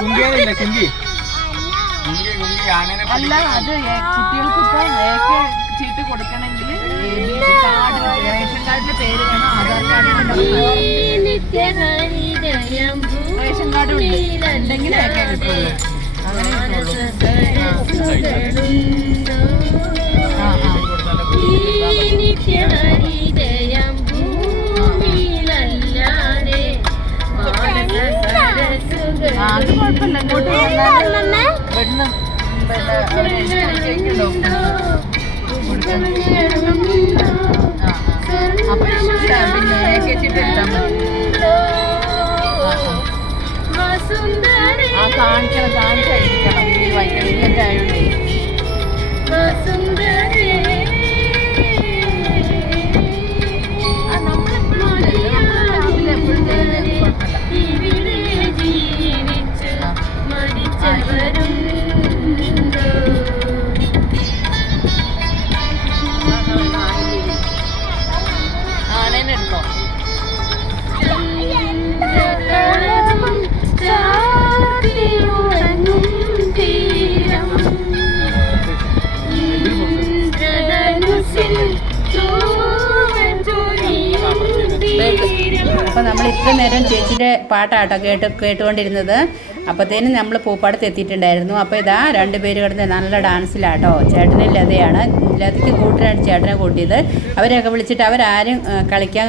കുങ്കിയാനല്ല. കുങ്കി. അല്ല അത് കുട്ടികൾക്ക് ഇപ്പൊ ചീട്ട് കൊടുക്കണമെങ്കിൽ കാർഡ് റേഷൻ കാർഡിന്റെ പേര് വേണം ആധാർ കാർഡ് റേഷൻ കാർഡ് ഉണ്ട്. ഉണ്ടെങ്കിൽ അങ്ങനെ അത് കുഴപ്പമില്ല ഇങ്ങോട്ട് വന്നാൽ ഇവിടുന്ന് ആ ആ അപ്പൊ ഇഷ്ട പിന്നെ ഏക്കെ ചീട്ട് എടുത്താൽ മതി ആ കാണിക്കണം കാണിച്ചായിരിക്കണം ഈ വൈക്കണിലൊക്കെ ആയതുകൊണ്ടേ അപ്പോൾ നമ്മൾ ഇത്ര നേരം ചേച്ചിയുടെ പാട്ടാട്ടോ കേട്ട് കേട്ടുകൊണ്ടിരുന്നത്. അപ്പോഴത്തേനും നമ്മൾ പൂപ്പാടത്ത് എത്തിയിട്ടുണ്ടായിരുന്നു. അപ്പോൾ ഇതാ രണ്ട് പേര് കിടന്ന് നല്ല ഡാൻസിലാട്ടോ. ചേട്ടനെ ലതയാണ്. ലതയ്ക്ക് കൂട്ടിനാണ് ചേട്ടനെ കൂട്ടിയത്. അവരെയൊക്കെ വിളിച്ചിട്ട് അവരാരും കളിക്കാൻ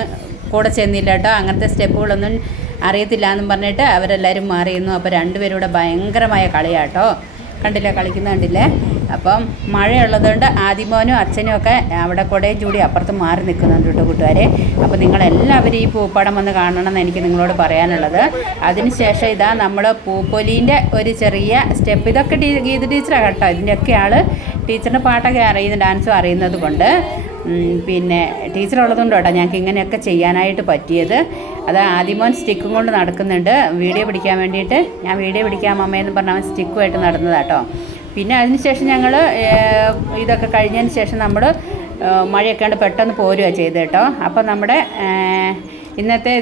കൂടെ ചെന്നില്ല കേട്ടോ അങ്ങനത്തെ സ്റ്റെപ്പുകളൊന്നും അറിയത്തില്ല എന്നും പറഞ്ഞിട്ട് അവരെല്ലാവരും മാറിയിരുന്നു. അപ്പോൾ രണ്ടുപേരും കൂടെ ഭയങ്കരമായ കളിയാട്ടോ. കണ്ടില്ലേ കളിക്കുന്നത് കണ്ടില്ലേ? അപ്പം മഴയുള്ളതുകൊണ്ട് ആദിമോനും അച്ഛനും ഒക്കെ അവിടെ കുടയും ചൂടി അപ്പുറത്ത് മാറി നിൽക്കുന്നുണ്ട് കേട്ടോ കൂട്ടുകാരെ. അപ്പോൾ നിങ്ങളെല്ലാവരും ഈ പൂപ്പടം വന്ന് കാണണം എന്ന് എനിക്ക് നിങ്ങളോട് പറയാനുള്ളത്. അതിനുശേഷം ഇതാ നമ്മൾ പൂപ്പൊലീന്റെ ഒരു ചെറിയ സ്റ്റെപ്പ്. ഇതൊക്കെ ഗീത ടീച്ചറാണ് കേട്ടോ. ഇതിന്റെയൊക്കെ ആൾ ടീച്ചറിന്റെ പാട്ടൊക്കെ അറിയുന്ന ഡാൻസും അറിയുന്നത് കൊണ്ട്. പിന്നെ ടീച്ചർ ഉള്ളതുകൊണ്ട് കേട്ടോ ഞങ്ങൾക്ക് ഇങ്ങനെയൊക്കെ ചെയ്യാനായിട്ട് പറ്റിയത്. അത് ആദ്യമോൻ സ്റ്റിക്കും കൊണ്ട് നടക്കുന്നുണ്ട്. വീഡിയോ പിടിക്കാൻ വേണ്ടിയിട്ട് ഞാൻ വീഡിയോ പിടിക്കാം അമ്മയെന്ന് പറഞ്ഞ അവൻ സ്റ്റിക്കുമായിട്ട് നടന്നതാട്ടോ പിന്നെ അതിനുശേഷം ഞങ്ങൾ ഇതൊക്കെ കഴിഞ്ഞതിന് ശേഷം നമ്മൾ മഴയൊക്കെ പെട്ടെന്ന് പോരുക ചെയ്ത് കേട്ടോ അപ്പോൾ നമ്മുടെ ഇന്നത്തെ